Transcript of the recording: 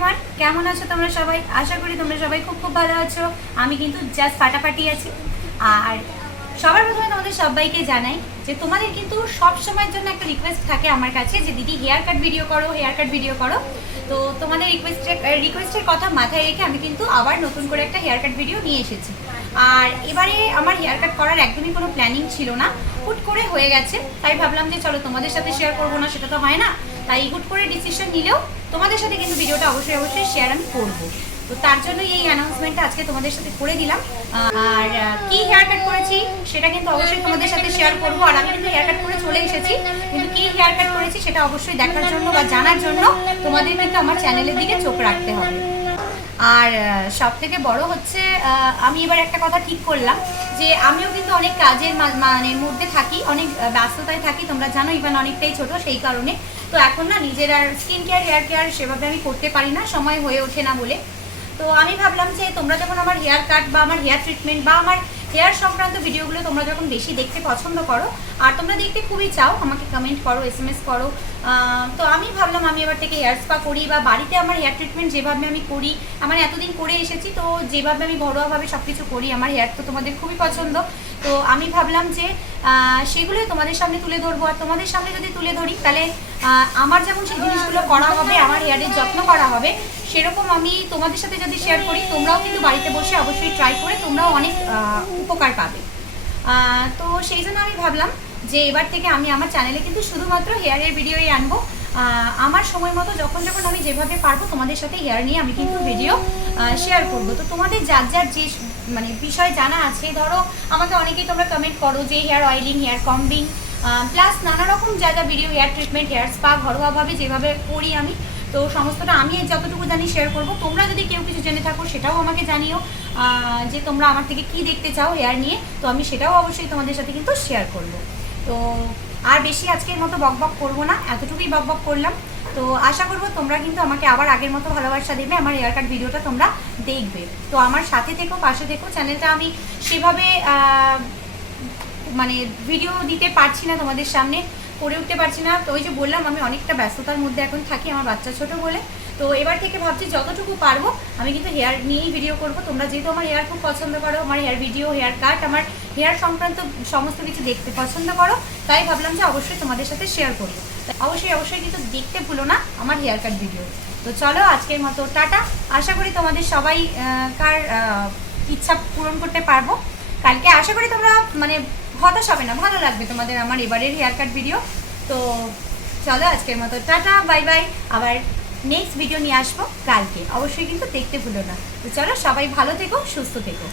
Everyone, কেমন আছো তোমরা সবাই? আশা করি তোমরা সবাই খুব খুব ভালো আছো। আমি কিন্তু জাস্ট ফাটাফাটি আছি। আর সবার প্রথমে তোমাদের সবাইকে জানাই যে তোমাদের কিন্তু সব সময়ের জন্য একটা রিকোয়েস্ট থাকে আমার কাছে যে দিদি হেয়ার কাট ভিডিও করো, হেয়ার কাট ভিডিও করো। তো তোমাদের রিকোয়েস্টের কথা মাথায় রেখে আমি কিন্তু আবার নতুন করে একটা হেয়ার কাট ভিডিও নিয়ে এসেছি। আর এবারে আমার হেয়ার কাট করার একদমই কোনো প্ল্যানিং ছিল না, হুট করে হয়ে গেছে। তাই ভাবলাম যে চলো তোমাদের সাথে শেয়ার করবো না, সেটা তো হয় না। তাই হুট করে ডিসিশন নিলেও তোমাদের সাথে কিন্তু ভিডিওটা অবশ্যই শেয়ার আমি করবো। তো তার জন্যই এই অ্যানাউন্সমেন্টটা আজকে তোমাদের সাথে করে দিলাম। আর কি হেয়ার কাট করেছি সেটা কিন্তু অবশ্যই তোমাদের সাথে শেয়ার করবো। আর আমি কিন্তু হেয়ার কাট করে চলে এসেছি, কিন্তু কি হেয়ার কাট করেছি সেটা অবশ্যই দেখার জন্য বা জানার জন্য তোমাদের কিন্তু আমার চ্যানেলের দিকে চোখ রাখতে হবে। আর সব থেকে বড় হচ্ছে আমি এবার একটা কথা ঠিক করলাম যে আমিও কিন্তু অনেক কাজের মানে মধ্যে থাকি, অনেক ব্যস্ততায় থাকি, তোমরা জানো ইভেন অনেকটাই ছোট, সেই কারণে তো এখন না নিজের আর স্কিন কেয়ার হেয়ার কেয়ার সেভাবে আমি করতে পারি না, সময় হয়ে ওঠে না বলে। তো আমি ভাবলাম যে তোমরা যখন আমার হেয়ার কাট বা আমার হেয়ার ট্রিটমেন্ট বা আমার হেয়ার সংক্রান্ত ভিডিওগুলো তোমরা যখন বেশি দেখতে পছন্দ করো আর তোমরা দেখতে খুবই চাও, আমাকে কমেন্ট করো, SMS করো। তো আমি ভাবলাম আমি এবার থেকে হেয়ার স্পা করি বা বাড়িতে আমার হেয়ার ট্রিটমেন্ট যেভাবে আমি করি, আমার এতদিন করে এসেছি, তো যেভাবে আমি ঘরোয়াভাবে সব কিছু করি, আমার হেয়ার তো তোমাদের খুবই পছন্দ। তো আমি ভাবলাম যে সেগুলোই তোমাদের সামনে তুলে ধরবো। আর তোমাদের সামনে যদি তুলে ধরি তাহলে আমার যেমন সেই জিনিসগুলো করা হবে, আমার হেয়ারের যত্ন করা হবে, সেরকম আমি তোমাদের সাথে যদি শেয়ার করি তোমরাও কিন্তু বাড়িতে বসে অবশ্যই ট্রাই করে তোমরাও অনেক উপকার পাবে। তো সেই জন্য আমি ভাবলাম যে এবার থেকে আমি আমার চ্যানেলে কিন্তু শুধুমাত্র হেয়ারের ভিডিওই আনবো। আমার সময় মতো যখন যখন আমি যেভাবে পারবো তোমাদের সাথে হেয়ার নিয়ে আমি কিন্তু ভিডিও শেয়ার করবো। তো তোমাদের যার যার যে মানে বিষয় জানা আছে, ধরো আমাকে অনেকেই তোমরা কমেন্ট করো যে hair oiling, hair combing plus নানা রকম যা যা video, hair treatment, hair spa ঘরোয়াভাবে যেভাবে করি আমি, তো সমস্তটা আমি যতটুকু জানি শেয়ার করবো। তোমরা যদি কেউ কিছু জেনে থাকো সেটাও আমাকে জানিও যে তোমরা আমার থেকে কি দেখতে চাও হেয়ার নিয়ে, তো আমি সেটাও অবশ্যই তোমাদের সাথে কিন্তু শেয়ার করবো। তো আর বেশি আজকের মতো বকবক করবো না, এতটুকুই বকবক করলাম। তো আশা করবো তোমরা কিন্তু আমাকে আবার আগের মতো ভালোবাসা দেবে, আমার হেয়ার কাট ভিডিওটা তোমরা দেখবে। তো আমার সাথে থেকো, পাশে থেকো। চ্যানেলটা আমি সেভাবে মানে ভিডিও দিতে পারছি না, তোমাদের সামনে করে উঠতে পারছি না। তো ওই যে বললাম আমি অনেকটা ব্যস্ততার মধ্যে এখন থাকি, আমার বাচ্চা ছোট বলে। তো এবার থেকে ভাবছি যতটুকু পারবো আমি কিন্তু হেয়ার নিয়েই ভিডিও করব। তোমরা যেহেতু আমার হেয়ার খুব পছন্দ করো, আমার হেয়ার ভিডিও, হেয়ার কাট, আমার হেয়ার সংক্রান্ত সমস্ত কিছু দেখতে পছন্দ করো, তাই ভাবলাম যে অবশ্যই তোমাদের সাথে শেয়ার করবো। অবশ্যই কিন্তু দেখতে ভুলো না আমার হেয়ার কাট ভিডিও। তো চলো আজকের মতো টাটা। আশা করি তোমাদের সবাই কার ইচ্ছা পূরণ করতে পারবো। কালকে আশা করি তোমরা মানে হতাশ হবে না, ভালো লাগবে তোমাদের আমার এবারের হেয়ার কাট ভিডিও। তো চলো আজকের মতো টাটা, বাই বাই। আবার নেক্সট ভিডিও নিয়ে আসবো কালকে, অবশ্যই কিন্তু দেখতে ভুলো না। তো চলো সবাই ভালো থেকো, সুস্থ থেকো।